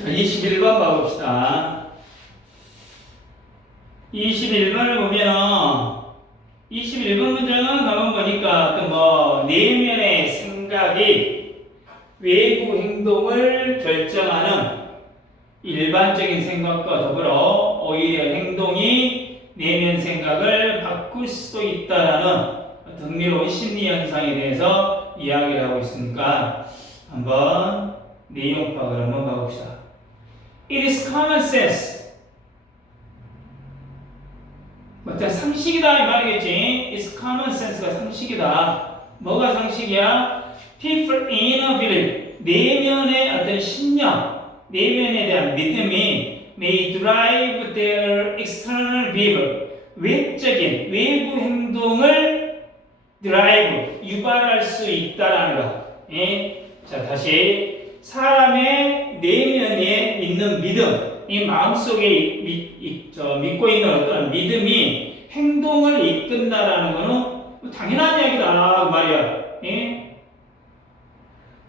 자, 21번 봐봅시다. 21번을 보면은 21번 문장은 가만 보니까 내면의 생각이 외부 행동을 결정하는 일반적인 생각과 더불어 오히려 행동이 내면 생각을 바꿀 수도 있다라는 흥미로운 심리 현상에 대해서 이야기를 하고 있으니까 한번 내용 파악을 한번 봐봅시다. It is common sense. 어떤 상식이다 이 말이겠지. It's common sense가 상식이다. 뭐가 상식이야? People in a belief. 내면의 어떤 신념, 내면에 대한 믿음이 may drive their external behavior. 외적인 외부 행동을 drive 유발할 수 있다라는 거. 예? 자, 다시 사람의 내면에 있는 믿음, 이 마음속에 믿고 있는 어떤 믿음이 행동을 이끈다라는 거는 당연한 이야기다 그 말이야. 예?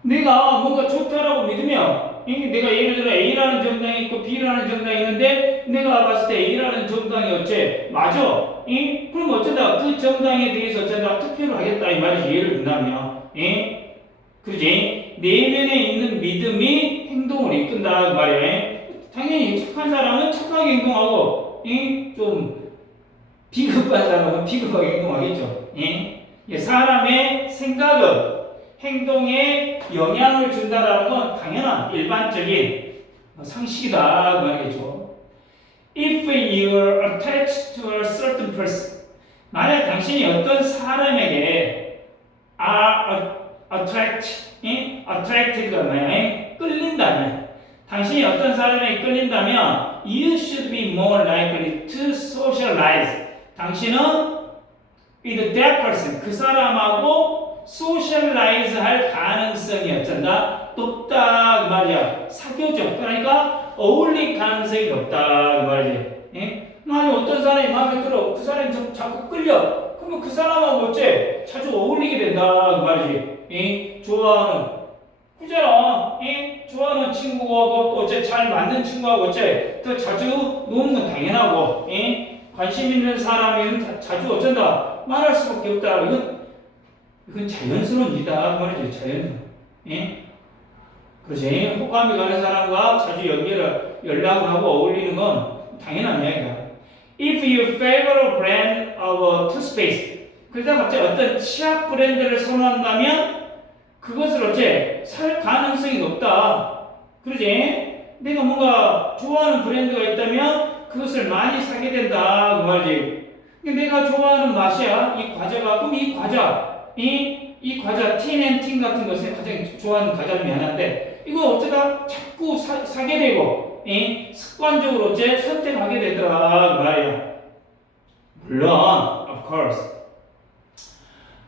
내가 뭔가 좋다라고 믿으면 내가 예를 들어 A라는 정당이 있고 B라는 정당이 있는데 내가 봤을 때 A라는 정당이 어째 맞아. 그럼 어쩌다 그 정당에 대해서 어쩌다 투표를 하겠다 이 말이지. 예를 든다면. 그러지? 내면에 있는 믿음이 행동을 이끈다 그 말이야. 당연히 착한 사람은 착하게 행동하고 좀 비겁한 사람은 비겁하게 행동하겠죠. 사람의 생각은 행동에 영향을 준다라는 건 당연한 일반적인 상식이다 그 말이겠죠. If you are attached to a certain person, 만약 당신이 어떤 사람에게 attracted가 뭐야? 끌린다면, 당신이 어떤 사람에게 끌린다면, you should be more likely to socialize. 당신은 with that person, 그 사람하고 socialize 할 가능성이 어쩐다? 높다 그 말이야. 사교적, 그러니까 어울릴 가능성이 높다 그 말이지. 만약 어떤 사람이 마음에 들어, 그 사람이 자꾸 끌려. 그러면 그 사람하고 어째 자주 어울리게 된다 그 말이지. 좋아하는 그잖아. 좋아하는 친구하고 또 어째 잘 맞는 친구하고 어째 더 자주 노는 건 당연하고. 관심 있는 사람이면 자주 어쩐다 말할 수밖에 없다. 이건 자연스러운 일이다 그 말이지. 자연스러운. 그렇지. 호감이 가는 사람과 자주 연락을 하고 어울리는 건 당연한 이야기야. If you favor a brand of toothpaste, 그러다 갑자기 어떤 치약 브랜드를 선호한다면 그것을 어째 살 가능성이 높다. 그러지? 내가 뭔가 좋아하는 브랜드가 있다면 그것을 많이 사게 된다 그 말이지. 내가 좋아하는 맛이야 이 과자가. 그럼 이 과자, 이 과자 틴앤틴 같은 것을 가장 좋아하는 과자 중에 하나인데 이거 어쩌다 자꾸 사게 되고 습관적으로 어째 선택하게 되더라 그 말이야. 물론 of course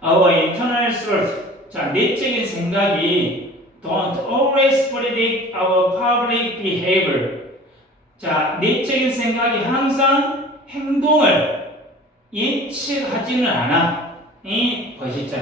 our internal thought, 자 내적인 생각이 don't always predict our public behavior. 자 내적인 생각이 항상 행동을 예측하지는 않아. 보시죠.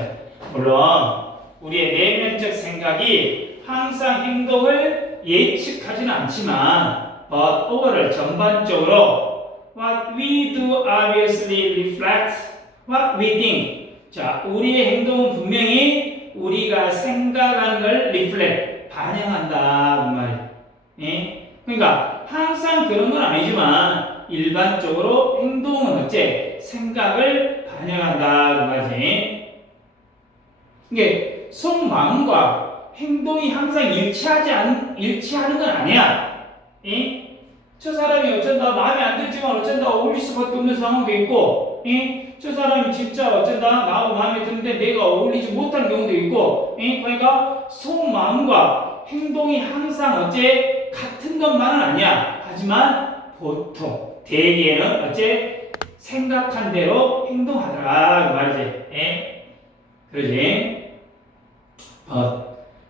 물론 우리의 내면적 생각이 항상 행동을 예측하지는 않지만 but overall 전반적으로 what we do obviously reflects what we think. 자, 우리의 행동은 분명히 우리가 생각하는 걸 reflect, 반영한다 그 말이에요. 그러니까 항상 그런 건 아니지만 일반적으로 행동은 어째 생각을 반영한다 그 말이지. 이게 속마음과 행동이 항상 일치하는 건 아니야. 저 사람이 어쩐다 마음에 안 들지만 어쩐다 어울릴 수밖에 없는 상황도 있고, 저 사람이 진짜 어쩐다 나하고 마음에 드는데 내가 어울리지 못하는 경우도 있고, 그러니까 속마음과 행동이 항상 어째 같은 것만은 아니야. 하지만 보통 대개는 어째 생각한 대로 행동하더라 그 말이지. 그러지?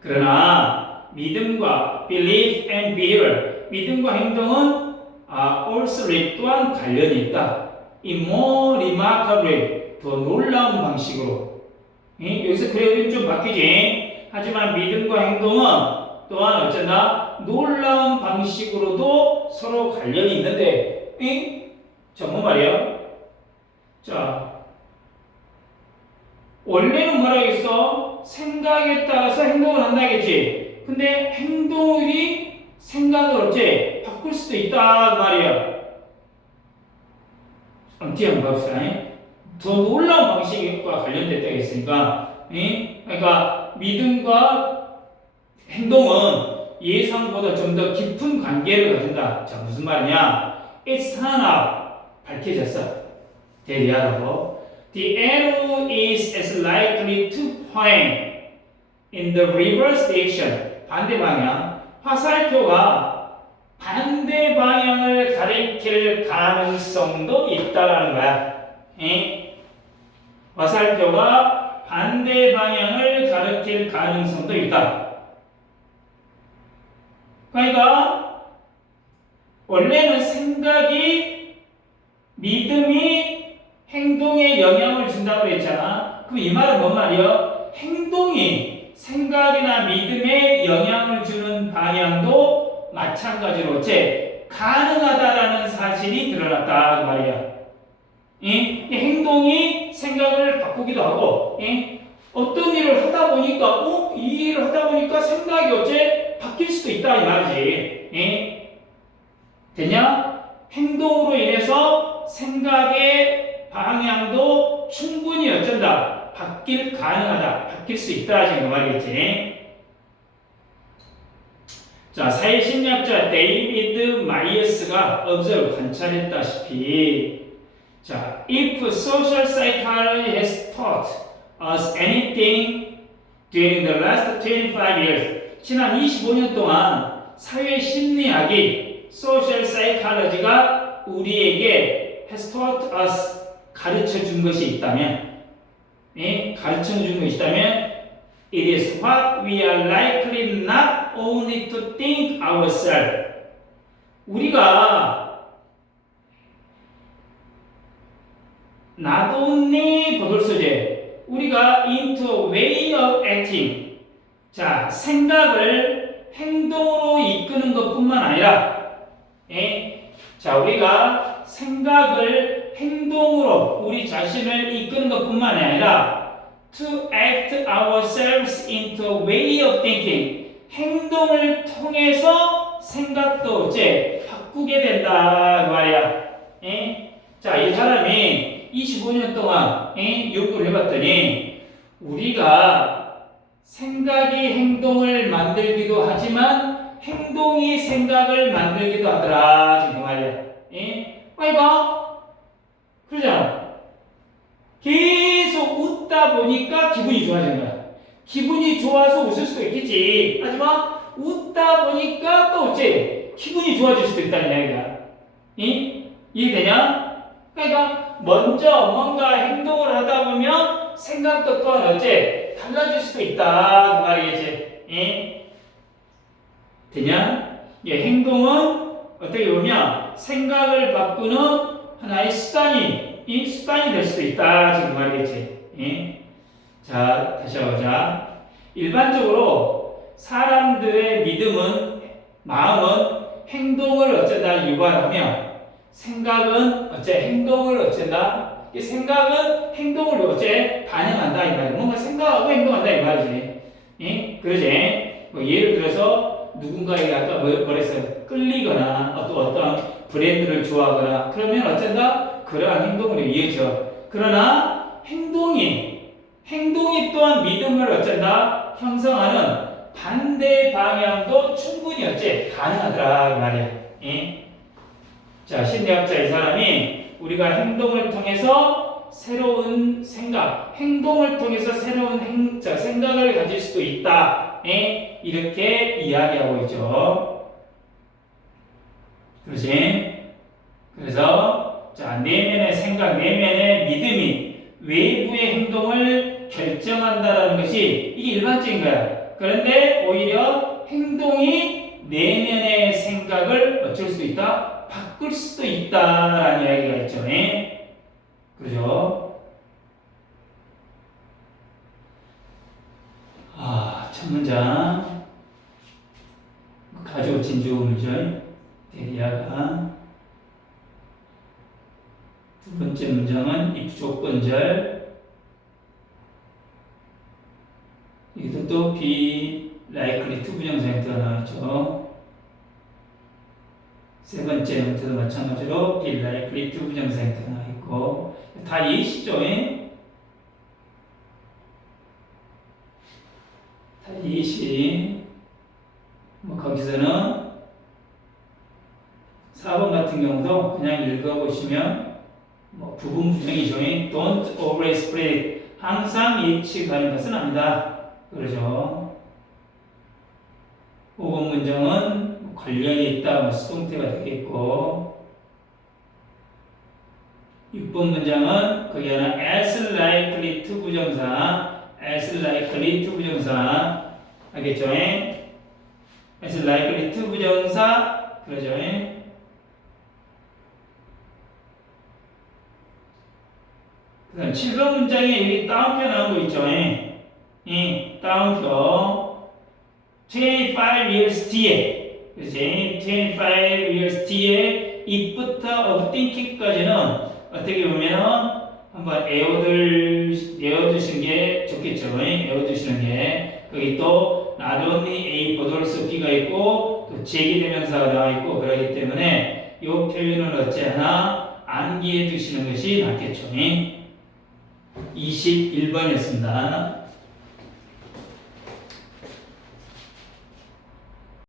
그러나 믿음과 belief and behavior, 믿음과 행동은 also 또한 관련이 있다. in more remarkably, 더 놀라운 방식으로. 여기서 그래도 좀 바뀌지. 하지만 믿음과 행동은 또한 어쩐다? 놀라운 방식으로도 서로 관련이 있는데, 자, 뭐 말이야? 자, 원래는 뭐라 했어? 생각에 따라서 행동을 한다겠지. 근데 행동이 생각을 어째 바꿀 수도 있다 그 말이야. 어떻게 한번 봅시다. 더 놀라운 방식과 관련됐다 했으니까, 그러니까 믿음과 행동은 예상보다 좀 더 깊은 관계를 가진다. 자, 무슨 말이냐? It's 하나 밝혀졌어. 대리하라고. The arrow is as likely to point in the reverse direction. 반대 방향. 화살표가 반대 방향을 가리킬 가능성도 있다라는 거야. 화살표가 반대 방향을 가리킬 가능성도 있다. 그러니까 원래는 생각이 믿음이 행동에 영향을 준다고 했잖아. 그럼 이 말은 뭔 말이야? 행동이 생각이나 믿음에 영향을 주는 방향도 마찬가지로 가능하다라는 사실이 드러났다 그 말이야. 이 행동이 생각을 바꾸기도 하고, 어떤 일을 하다 보니까, 이 일을 하다 보니까 생각이 바뀔 수도 있다 이 말이지. 되냐? 행동으로 인해서 생각의 방향도 충분히 바뀔 수 있다 지금 그 말이겠지. 자, 사회심리학자 데이비드 마이어스가 관찰했다시피, 자, if social psychology has taught us anything during the last 25 years, 지난 25년 동안 사회심리학이 social psychology가 우리에게 has taught us 가르쳐 준 것이 있다면, it is what we are likely not only to think ourselves. 우리가 not only 보돌소제 우리가 into way of acting. 자, 생각을 행동으로 이끄는 것뿐만 아니라, 자, 우리가 생각을 행동으로 우리 자신을 이끄는 것뿐만 아니라 to act ourselves into way of thinking. 행동을 통해서 생각도 바꾸게 된다 말이야. 자, 이 사람이 25년 동안 연구를 해봤더니 우리가 생각이 행동을 만들기도 하지만 행동이 생각을 만들기도 하더라 지금 그 말이야. 많이 봐. 그러잖아. 계속 웃다 보니까 기분이 좋아지는 거야. 기분이 좋아서 웃을 수도 있겠지. 하지만 웃다 보니까 또 기분이 좋아질 수도 있다는 이야기야. 이해되냐? 그러니까 먼저 뭔가 행동을 하다 보면 생각도 또한 달라질 수도 있다 그 말이겠지. 되냐? 행동은 어떻게 보면 생각을 바꾸는 하나의 수단이 될 수도 있다 지금 그 말이겠지. 자, 다시 해보자. 일반적으로 사람들의 마음은 행동을 어쩐다 유발하며 생각은 행동을 어쩐다. 생각은 행동을 반영한다 이 말이야. 뭔가 생각하고 행동한다 이 말이지. 그러지. 뭐 예를 들어서 누군가에게 아까 뭐라 했어요? 끌리거나 또 어떤 브랜드를 좋아하거나 그러면 어쩐다? 그러한 행동으로 이어져. 그러나 행동이 또한 믿음을 어쩐다? 형성하는 반대 방향도 충분히 가능하더라 이 말이야. 자, 심리학자 이 사람이 우리가 행동을 통해서 새로운 생각, 행동을 통해서 새로운 생각을 가질 수도 있다. 이렇게 이야기하고 있죠. 그렇지? 그래서 자, 내면의 생각, 내면의 믿음이 외부의 행동을 결정한다라는 것이 이게 일반적인 거야. 그런데 오히려 행동이 내면의 생각을 어쩔 수 있다? 바꿀 수도 있다라는 이야기가 있죠. 그죠? 첫 문장 가지고 진주음이죠. 데리아가. 두 번째 문장은 if 조건절. 여기도 또 be likely to 부정사 형태가 나왔죠. 세 번째 형태도 마찬가지로 be likely to 부정사 형태가 나와있고 다 이해시죠? 다 이해시. 뭐 거기서는 4번 같은 경우도 그냥 읽어보시면 뭐 부분 부정이죠. Don't always predict. 항상 예측하는 것은 아니다. 그러죠. 5번 문장은 관련이 있다. 수동태가 되겠고 6번 문장은 거기 하나 as likely to 부정사 as likely to 부정사 알겠죠? as likely to 부정사 그러죠? 그 다음 7번 문장에 여기 따옴표 나온 거 있죠? 이 따옴표 25 years 뒤에 그렇지? 25 years 뒤에 it부터 of thinking까지는 어떻게 보면 한번 외워두시는 게 좋겠죠? 외워두시는 게 거기 또 not only A but also B가 있고 또 제기대명사가 나와 있고 그러기 때문에 이 표현을 어찌하나 암기해 두시는 것이 낫겠죠? 21번이었습니다.